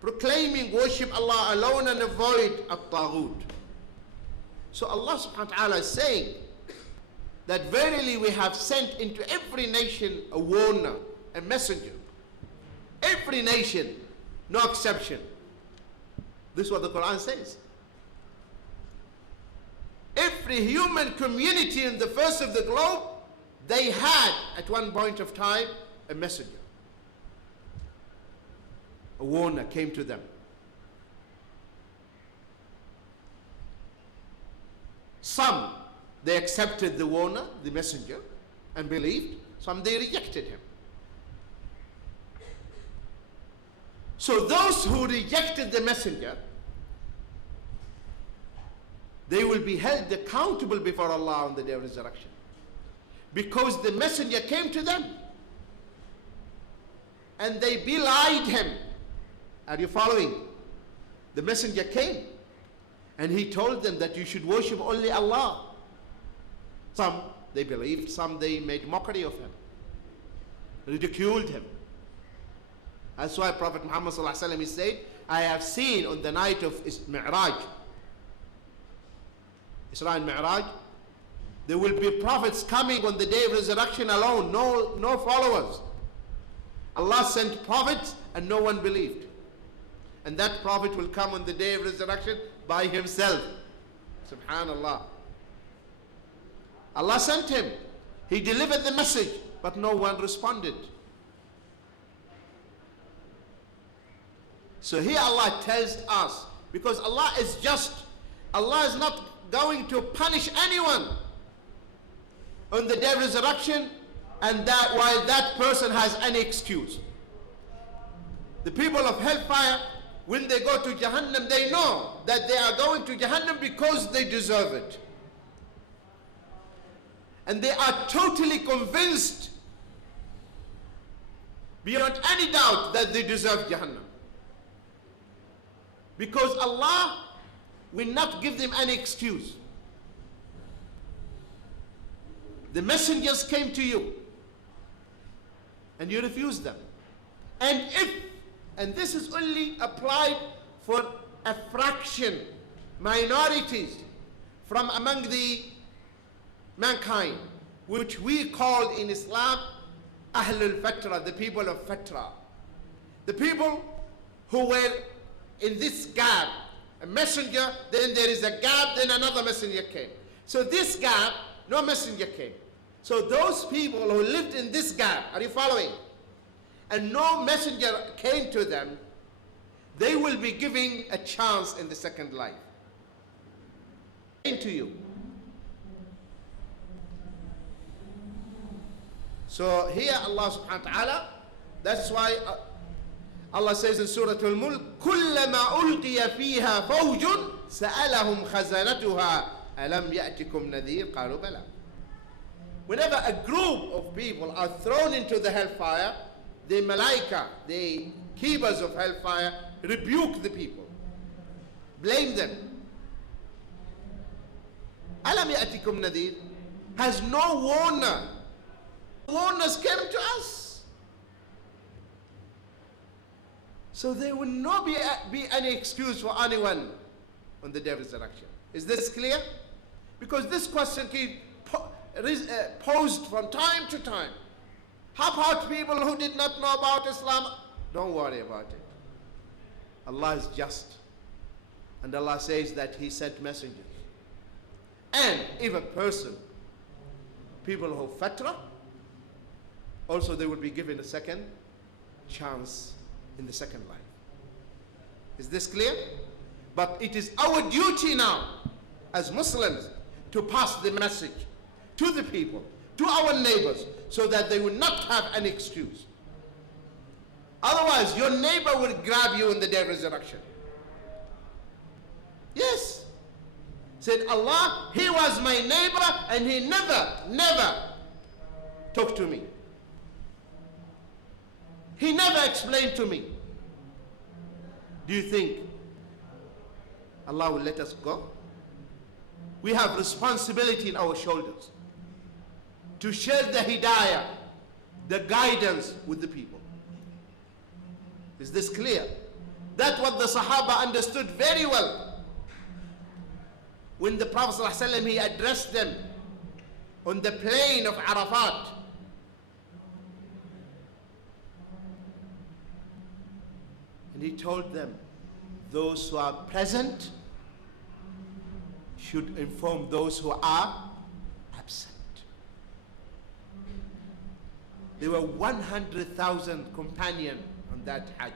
proclaiming worship Allah alone and avoid al-Tâghût. So Allah subhanahu wa ta'ala is saying that verily we have sent into every nation a warner, a messenger. Every nation, no exception. This is what the Quran says. Every human community in the face of the globe, they had at one point of time a messenger. A warner came to them. Some, they accepted the warner, the messenger, and believed. Some, they rejected him. So those who rejected the messenger, they will be held accountable before Allah on the day of resurrection. Because the messenger came to them and they belied him. Are you following? The messenger came and he told them that you should worship only Allah. Some, they believed. Some, they made mockery of him, ridiculed him. That's why Prophet Muhammad ﷺ said, I have seen on the night of Mi'raj, Isra and Mi'raj, there will be prophets coming on the day of resurrection alone, no followers. Allah sent prophets and no one believed. And that prophet will come on the day of resurrection by himself. Subhanallah. Allah sent him. He delivered the message, but no one responded. So here Allah tells us, because Allah is just, Allah is not going to punish anyone on the day of resurrection, and that while that person has any excuse. The people of hellfire, when they go to Jahannam, they know that they are going to Jahannam because they deserve it. And they are totally convinced, beyond any doubt, that they deserve Jahannam. Because Allah will not give them any excuse. The messengers came to you and you refused them. And this is only applied for a fraction, minorities from among the mankind, which we call in Islam Ahlul Fatra, the people of Fatra. The people who were in this gap, a messenger, then there is a gap, then another messenger came. So this gap, no messenger came. So those people who lived in this gap, are you following? And no messenger came to them, they will be giving a chance in the second life. Into you. So here Allah subhanahu wa ta'ala, that's why Allah says in Surah Al-Mulk, كُلَّمَا أُلْقِيَ فِيهَا فَوْجٌ سَأَلَهُمْ خَزَانَتُهَا أَلَمْ يَأْتِكُمْ نَذِيرٌ قَالُوا بَلَى. Whenever a group of people are thrown into the hellfire, the malaika, the keepers of hellfire, rebuke the people, blame them. أَلَمْ يَأْتِكُمْ نَذِيرٌ. Has no warner. Warners came to us. So there will not be any excuse for anyone on the day of resurrection. Is this clear? Because this question keeps posed from time to time. How about people who did not know about Islam? Don't worry about it. Allah is just. And Allah says that He sent messengers. And if a person, people who fatra, also they will be given a second chance in the second life. Is this clear? But it is our duty now as Muslims to pass the message to the people, to our neighbors, so that they will not have an excuse. Otherwise, your neighbor will grab you in the day of resurrection. Yes. Said Allah, he was my neighbor and he never talked to me. He never explained to me. Do you think Allah will let us go? We have responsibility in our shoulders to share the hidayah, the guidance with the people. Is this clear? That's what the Sahaba understood very well. When the Prophet ﷺ, he addressed them on the plain of Arafat. And he told them, those who are present should inform those who are absent. There were 100,000 companions on that Hajj.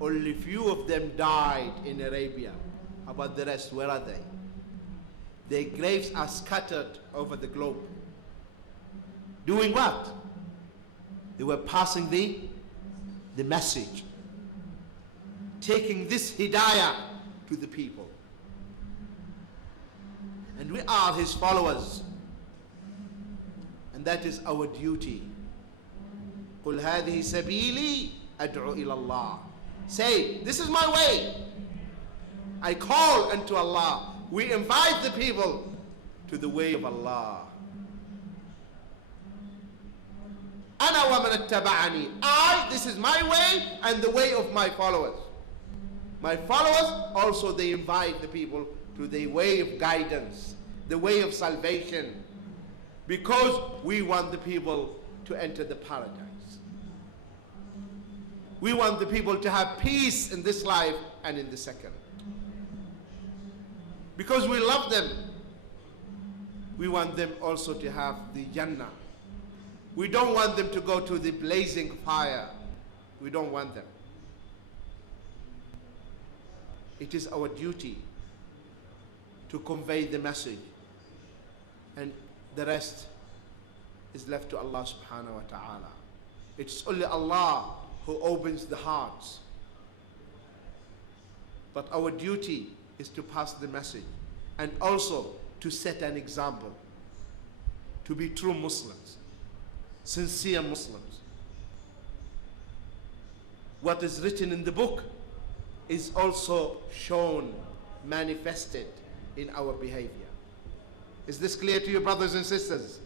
Only few of them died in Arabia. How about the rest? Where are they? Their graves are scattered over the globe. Doing what? They were passing the message. Taking this hidayah to the people. And we are his followers. And that is our duty. قُلْ هَذِهِ سَبِيلِي أَدْعُو إِلَى اللَّهِ. Say, this is my way. I call unto Allah. We invite the people to the way of Allah. أَنَا وَمَنَ اتَّبَعَنِي. This is my way and the way of my followers. My followers also, they invite the people to the way of guidance, the way of salvation, because we want the people to enter the paradise. We want the people to have peace in this life and in the second. Because we love them, we want them also to have the Jannah. We don't want them to go to the blazing fire. We don't want them. It is our duty to convey the message, and the rest is left to Allah subhanahu wa ta'ala. It's only Allah who opens the hearts. But our duty is to pass the message and also to set an example, to be true Muslims, sincere Muslims. What is written in the book is also shown, manifested in our behavior. Is this clear to you, brothers and sisters?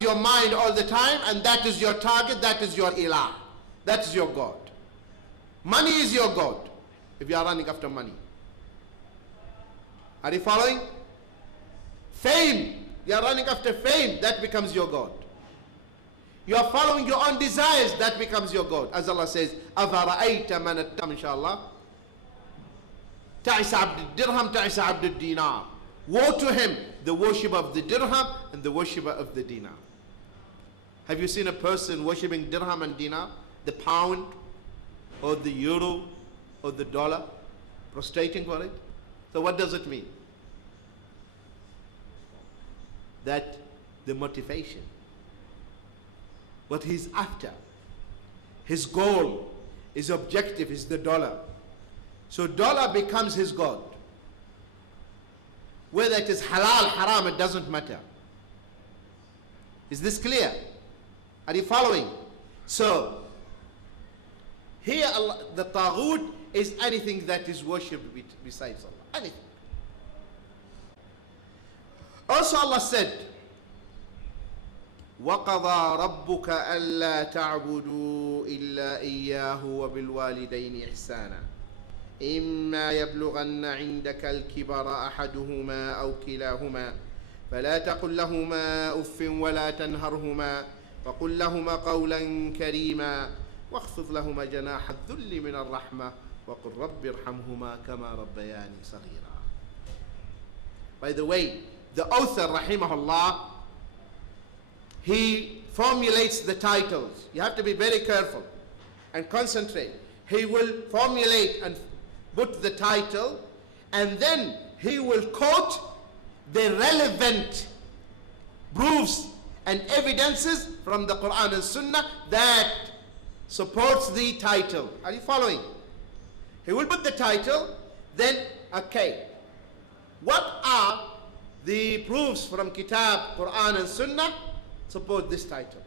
Your mind all the time, and that is your target, that is your ilah, that is your God. Money is your God if you are running after money. Are you following? Fame, you are running after fame, that becomes your God. You are following your own desires, that becomes your God. As Allah says, أَفَرَأَيْتَ مَنَ التَّمْ inshallah. تَعِسَ عَبْدُ الدِّرْهَمْ تَعِسَ عَبْدُ الدِّينَارِ. Woe to him, the worshipper of the dirham and the worshipper of the dinar. Have you seen a person worshipping dirham and dinar? The pound or the euro or the dollar? Prostrating for it? So what does it mean? That the motivation, what he's after, his goal, his objective is the dollar. So dollar becomes his God. Whether it is halal, haram, it doesn't matter. Is this clear? Are you following? So, here Allah, the Tâghût is anything that is worshipped besides Allah. Anything. Also Allah said, وَقَضَى رَبُّكَ أَلَّا تَعْبُدُوا إِلَّا إِيَّاهُ وَبِالْوَالِدَيْنِ إِحْسَانًا إِمَّا يَبْلُغَنَّ عِنْدَكَ الْكِبَرَ أَحَدُهُمَا أَوْ كِلَاهُمَا فَلَا تَقُلْ لَهُمَا أُفٍّ وَلَا تَنْهَرْهُمَا وَقُلْ لَهُمَا قَوْلًا كَرِيمًا وَاخْفِضْ لَهُمَا جَنَاحَ الذُّلِّ مِنَ الرَّحْمَةِ وَقُلْ رَبِّ ارْحَمْهُمَا كَمَا رَبَّيَانِي صَغِيرًا. By the way, the author, rahimahullah, he formulates the titles. You have to be very careful and concentrate. He will formulate and put the title, and then he will quote the relevant proofs and evidences from the Quran and Sunnah that supports the title. Are you following? He will put the title, then, okay, what are the proofs from Kitab, Quran and Sunnah support this title?